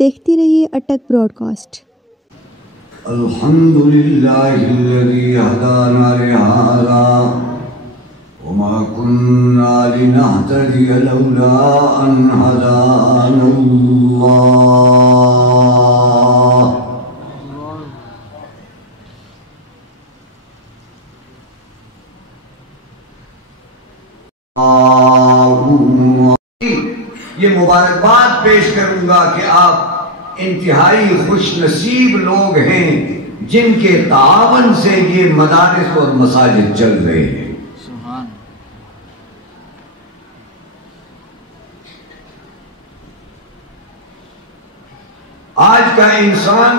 دیکھتے رہیے اٹک Broad cost. الحمدللہ الذی ہدانا لہذا وما كنا لنهتدی لولا ان ہدانا اللہ۔ یہ مبارکباد پیش کروں گا کہ آپ انتہائی خوش نصیب لوگ ہیں جن کے تعاون سے یہ مدارس اور مساجد چل رہے ہیں۔ آج کا انسان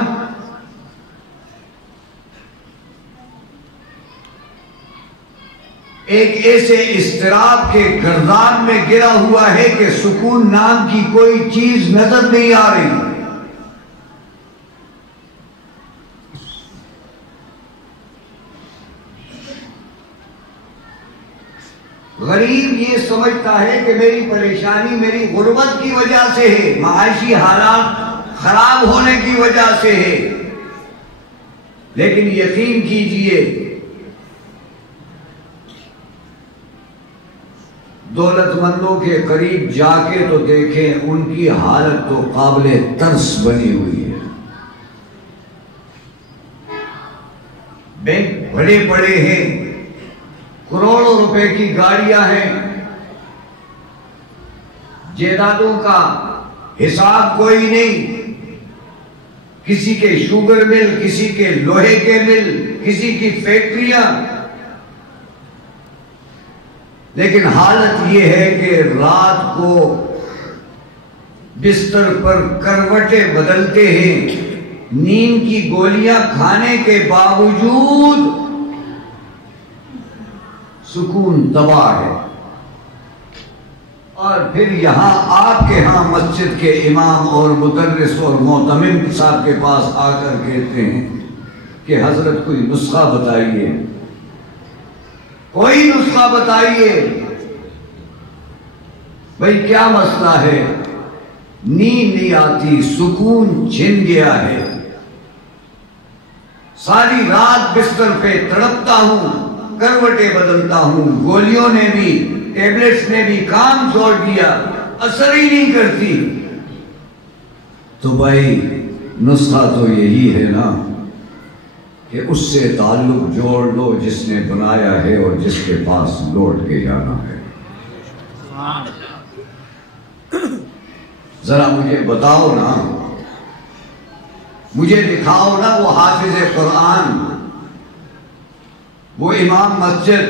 ایک ایسے اضطراب کے گرداب میں گرا ہوا ہے کہ سکون نام کی کوئی چیز نظر نہیں آ رہی۔ غریب یہ سمجھتا ہے کہ میری پریشانی میری غربت کی وجہ سے ہے، معاشی حالات خراب ہونے کی وجہ سے ہے، لیکن یقین کیجئے دولت مندوں کے قریب جا کے تو دیکھیں، ان کی حالت تو قابل ترس بنی ہوئی ہے۔ بینک بڑے بڑے ہیں، کروڑوں روپے کی گاڑیاں ہیں، جائیدادوں کا حساب کوئی نہیں، کسی کے شوگر مل، کسی کے لوہے کے مل، کسی کی فیکٹریاں، لیکن حالت یہ ہے کہ رات کو بستر پر کروٹیں بدلتے ہیں، نیند کی گولیاں کھانے کے باوجود سکون تباہ ہے۔ اور پھر یہاں آپ کے ہاں مسجد کے امام اور مدرس اور معتمم صاحب کے پاس آ کر کہتے ہیں کہ حضرت کوئی نسخہ بتائیے، کوئی نسخہ بتائیے، بھئی کیا مسئلہ ہے؟ نیند نہیں آتی، سکون چھن گیا ہے، ساری رات بستر پہ تڑپتا ہوں، کروٹیں بدلتا ہوں، گولیوں نے بھی ٹیبلٹس نے بھی کام چھوڑ دیا، اثر ہی نہیں کرتی۔ تو بھائی نسخہ تو یہی ہے نا کہ اس سے تعلق جوڑ لو جس نے بنایا ہے اور جس کے پاس لوٹ کے جانا ہے۔ ذرا مجھے بتاؤ نا، مجھے دکھاؤ نا وہ حافظ قرآن، وہ امام مسجد،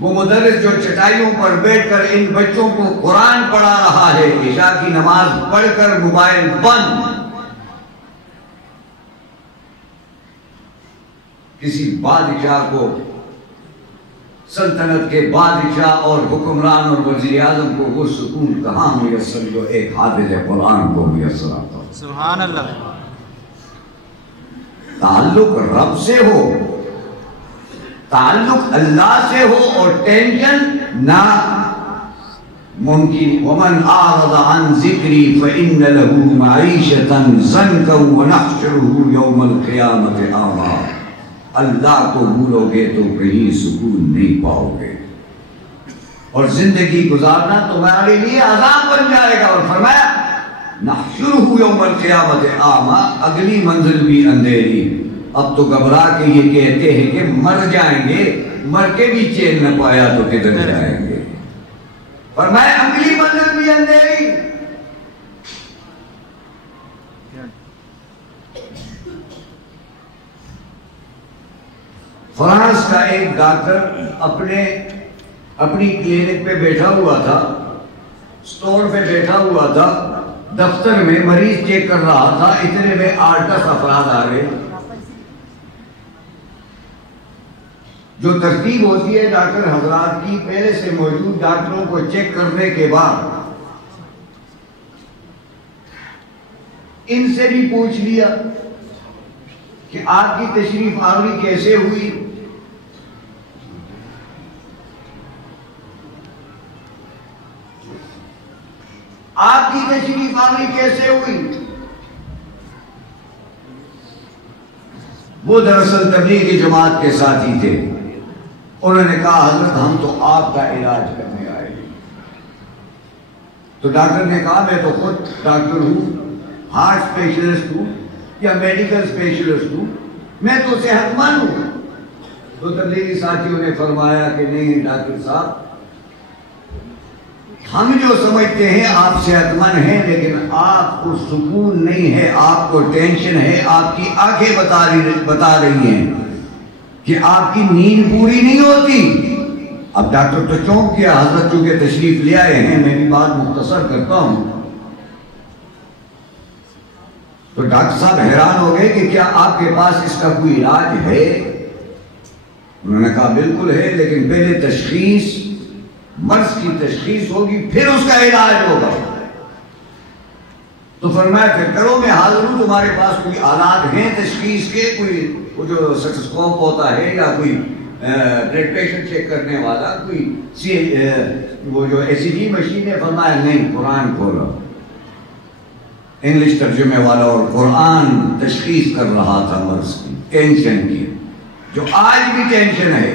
وہ مدرس جو چٹائیوں پر بیٹھ کر ان بچوں کو قرآن پڑھا رہا ہے، عشاء کی نماز پڑھ کر موبائل بند، کسی بادشاہ کو، سلطنت کے بادشاہ اور حکمران اور وزیر اعظم کو وہ سکون کہاں میسر جو ایک حافظ قرآن کو میسر آتا ہو۔ سبحان اللہ۔ تعلق رب سے ہو، تعلق اللہ سے ہو، اور ٹینشن نہ ممکن۔ ومن اعرض عن ذکری فإن له معیشة ضنکا ونحشره یوم القیامة اعمی۔ اللہ کو بھولو گے تو کہیں سکون نہیں پاؤ گے، اور زندگی گزارنا تمہارے لیے عذاب بن جائے گا۔ اور فرمایا نحشرہ یوم القیامۃ اعمی، اگلی منزل بھی اندھیری۔ اب تو گھبرا کے یہ کہتے ہیں کہ مر جائیں گے، مر کے بھی چین نہ پایا تو کدھر جائیں گے؟ فرمایا اگلی منزل بھی اندھیری۔ فرانس کا ایک ڈاکٹر اپنی کلینک پہ بیٹھا ہوا تھا، سٹور پہ بیٹھا ہوا تھا، دفتر میں مریض چیک کر رہا تھا، اتنے میں 8-10 افراد آ گئے۔ جو ترتیب ہوتی ہے ڈاکٹر حضرات کی، پہلے سے موجود ڈاکٹروں کو چیک کرنے کے بعد ان سے بھی پوچھ لیا کہ آپ کی تشریف آوری کیسے ہوئی۔ آپ کی تشریف آوری کیسے ہوئی؟ وہ دراصل تبلیغی جماعت کے ساتھی تھے. انہوں نے کہا حضرت ہم تو آپ کا علاج کرنے آئے ہیں. تو ڈاکٹر نے کہا میں تو خود ڈاکٹر ہوں, ہارٹ اسپیشلسٹ ہوں یا میڈیکل اسپیشلسٹ ہوں, میں تو صحت مند ہوں. تو تبلیغی ساتھیوں نے فرمایا کہ نہیں ڈاکٹر صاحب, ہم جو سمجھتے ہیں آپ صحت مند ہیں لیکن آپ کو سکون نہیں ہے, آپ کو ٹینشن ہے, آپ کی آنکھیں بتا رہی ہیں کہ آپ کی نیند پوری نہیں ہوتی. اب ڈاکٹر تو چونک گیا, حضرت چونکہ تشریف لے آئے ہیں, میں بھی بات مختصر کرتا ہوں. تو ڈاکٹر صاحب حیران ہو گئے کہ کیا آپ کے پاس اس کا کوئی علاج ہے؟ انہوں نے کہا بالکل ہے, لیکن پہلے تشخیص, مرض کی تشخیص ہوگی پھر اس کا علاج ہوگا. تو فرمایا پھر کرو, میں حاضر ہوں, تمہارے پاس کوئی آلات ہیں تشخیص کے, کوئی وہ جو سٹسکوپ ہوتا ہے یا کوئی بلڈ پریشر چیک کرنے والا, کوئی وہ جو ECG مشین ہے؟ فرمایا نہیں, قرآن کھولو. انگلش ترجمے والا اور قرآن تشخیص کر رہا تھا مرض کی, ٹینشن کی, جو آج بھی ٹینشن ہے.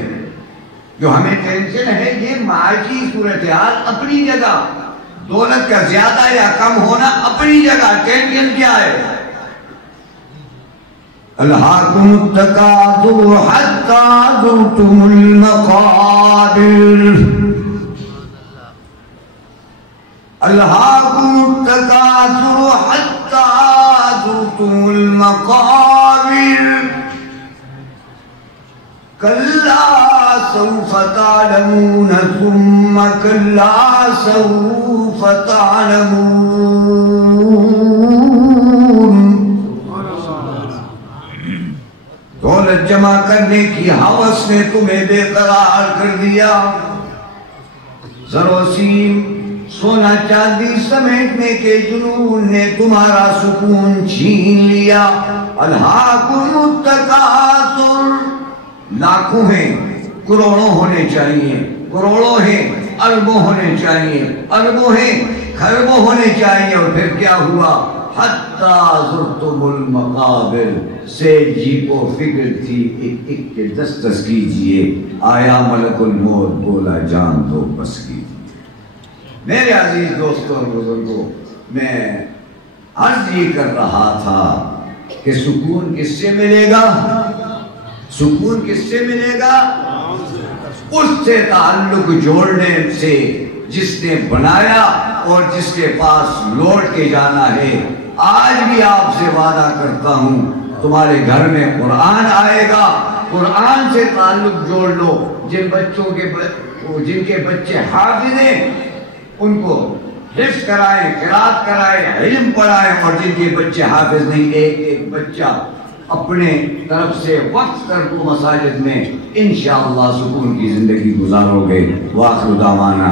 جو ہمیں ٹینشن ہے یہ معاشی صورتحال اپنی جگہ, دولت کا زیادہ یا کم ہونا اپنی جگہ, ٹینشن کیا ہے؟ الہاکم التکاثر حتی زرتم المقابر, الہاکم التکاثر حتی زرتم المقابر, کلا سوف تعلمون ثم کلا سوف تعلمون. دولت جمع کرنے کی ہوس نے تمہیں بے قرار کر دیا, زر و سیم سونا چاندی سمیٹنے کے جنون نے تمہارا سکون چھین لیا. الہاکم التکاثر, لاکھوں ہیں, کروڑوں ہونے چاہیے, کروڑوں ہیں, اربوں ہونے چاہیے, اربوں ہیں, خربوں ہونے چاہیے. اور پھر کیا ہوا؟ حتی زرتم المقابر, سیٹھ جی کو فکر تھی ایک ایک کے 10 کیجئے, آیا ملک الموت, بولا جان دو بس کیجئے. میرے عزیز دوستوں اور بزرگوں, میں عرض یہ کر رہا تھا کہ سکون کس سے ملے گا؟ سکون کس سے ملے گا؟ اس سے تعلق جوڑنے سے جس نے بنایا اور جس کے پاس لوٹ کے جانا ہے. آج بھی آپ سے وعدہ کرتا ہوں, تمہارے گھر میں قرآن آئے گا, قرآن سے تعلق جوڑ لو. جن کے بچے حافظ ہیں ان کو حفظ کرائیں, قرات کرائیں, علم پڑھائیں, اور جن کے بچے حافظ نہیں, ایک ایک بچہ اپنے طرف سے وقت کر کو مساجد میں, انشاءاللہ سکون کی زندگی گزارو گے. وآخر دعوانا